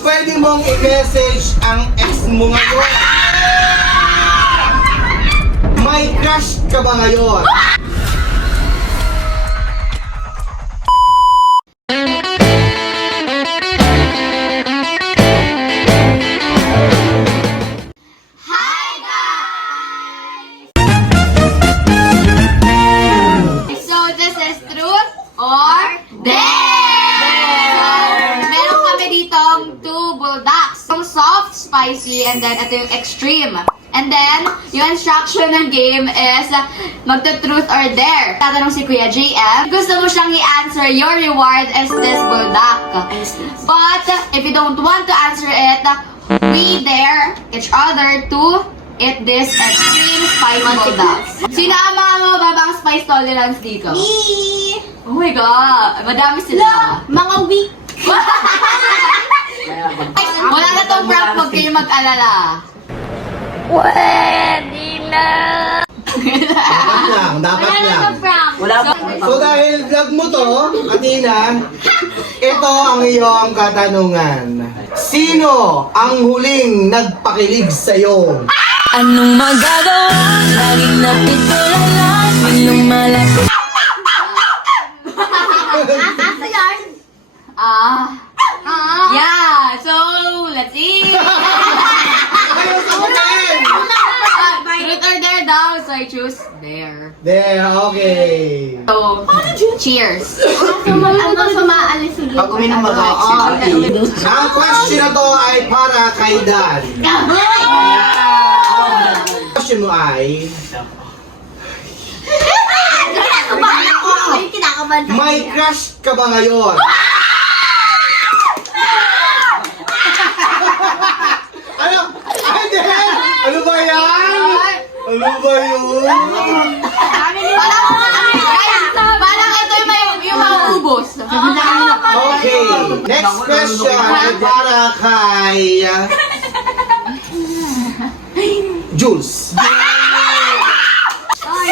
Pwede mong i-message ang ex mo ngayon. May crush ka ba ngayon? So, this is truth or dare! Meron kami ditong two bulldogs. Yung soft, spicy, and then ito yung extreme. And then, yung instruction ng game is magta-truth or dare. Tatanong si Kuya JM. Gusto mo siyang i-answer, your reward is this bulldog. But, if you don't want to answer it, we dare each other to eat this extreme spice bulldogs. Sino ang mga mababang spice tolerance dito? Me! Oh my God! Madami sila. Mga weak. Wala na tong prank, huwag kayo mag-alala. Dapat lang. Prank. So dahil vlog mo to, Athena, ito ang iyong katanungan. Sino ang huling nagpakilig sa'yo? Anong magagawa? Laging napitulalan, may lumalapit. Asa yan? Yeah, so, let's see. Ayaw sagutin! Truth or dare daw, so I choose dare. There, okay. So, cheers. Ano sa maalis sige? Pag uminom ang question na to ay para kay Dan. Question mo ay, Kinakabahan ako. may crush ka ba ngayon? Ano? Ay, Dan! Ano ba yan? Ano ba yun? Parang ito yung maubos. Okay, next question ay para kay Jules.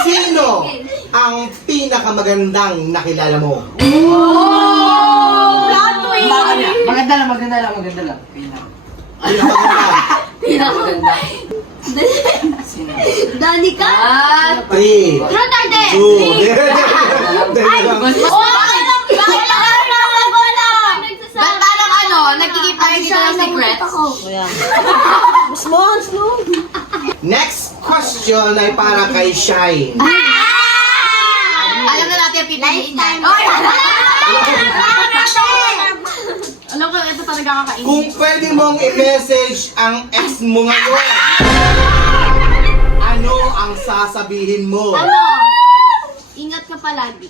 Sino ang pinakamagandang nakilala mo? Plot twist. Maganda lang. Pinakamaganda. Dani ka? 3, Truth or dare? 2, Ba't parang ano, nagkikip tayo dito ng secrets? Next question ay para kay Shine. Alam na natin yung pipiliin niya. Alam ko, ito talaga kakainin. Kung pwede mong i-message ang ex mo ngayon, ano ang sasabihin mo? Ingat ka palagi.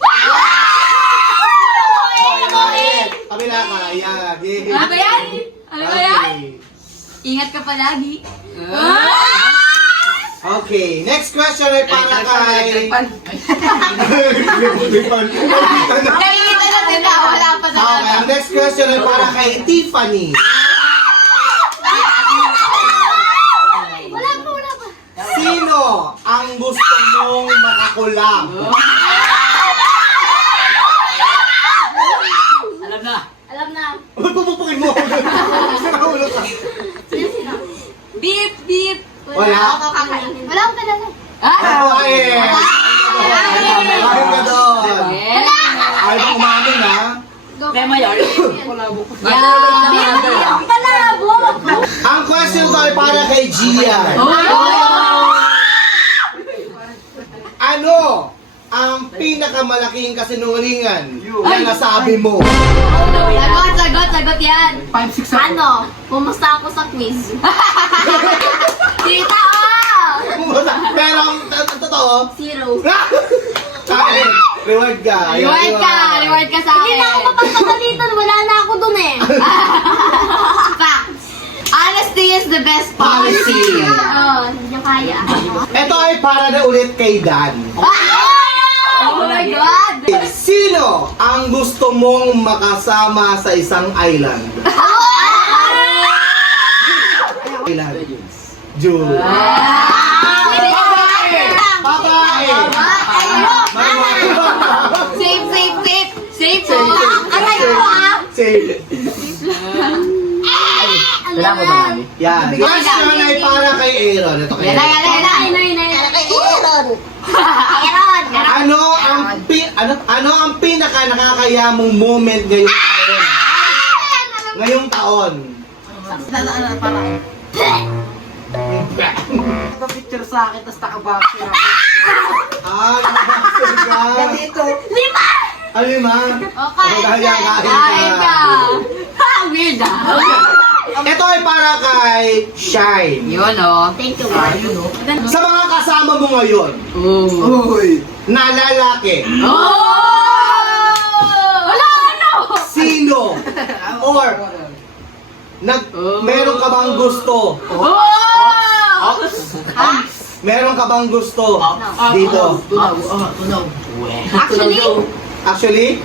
Kabila ka, yan. Ano ba yan? Ano ba yan? Okay. Ingat ka palagi. Okay, next question ay para kay... Nakikita na sila, wala pa Okay, talaga. ang next question ay para kay Tiffany. Wala pa. Sino ang gusto mong makakulab? Alam na. Pupupukin mo! Sinaulo ka. Sino? Beep, beep. Wala? Wala akong kilala. Okay! Bakit ka doon? Ayaw mo umamin, ha? Palabo! Ang question ko ay para kay Gian. Ano ang pinakamalaking kasinungalingan na nasabi mo? Sagot yan. Ano? Pumusta ako sa quiz? Tita, Pero ang totoo, 0. ay, reward ka. Reward ka sa Hindi akin. na ako mapagpapalitan. Wala na ako dun eh. Facts. Honesty is the best policy. Oo, hindi niya kaya. Ito ay para na ulit kay Dan. Oh my God! Sino ang gusto mong makasama sa isang island? Island. Jules. Babae! Safe po. Aray ko ah! Safe. na yan. Yan. Question ay para kay Aaron. Ito kay Yan na, yan na, yan na. Aaron! ano ang pinaka nakakayamong moment ngayong taon? Picture sa akin, tapos nakaboxer ako. Nakaboxer ka. Ganito. Ano yun, ma? Okay. Kain Kain ka. ka. Weird ah. Ito ay para kay Shine. Yun oh. Thank you, Lord. Sa mga kasama mo ngayon, Uy. na lalaki, Wala ano. sino? Or, meron ka bang gusto? Meron ka bang gusto dito? Actually?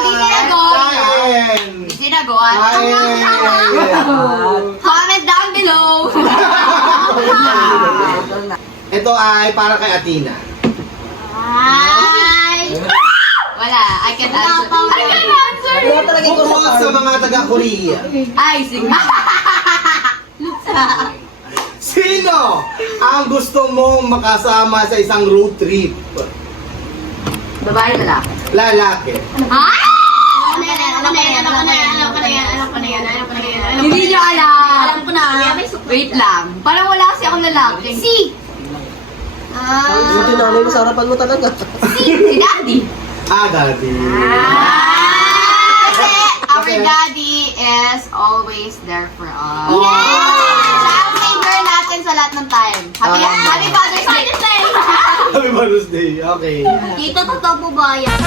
Hindi sinagot. Kain! Sinagot. Kain! Comment down below. Ito ay para kay Athena. Hi! Wala. I can't answer. I can't answer. Bukod sa mga taga-Korea, Ay, sige. sino ang gusto mong makasama sa isang road trip? Babae lalaki. Lalaki. Hindi nyo alam. Alam ko na. Wait lang. Parang wala kasi akong lalaki. Si! Yung tinanay mo sa harapan mo talaga. Si Daddy. Daddy. Kasi our daddy is always there for us. Yes! Siya ang savior natin sa lahat ng time. Happy Father's Day! Happy Mother's Day. Okay. Tito, totoo po ba yan?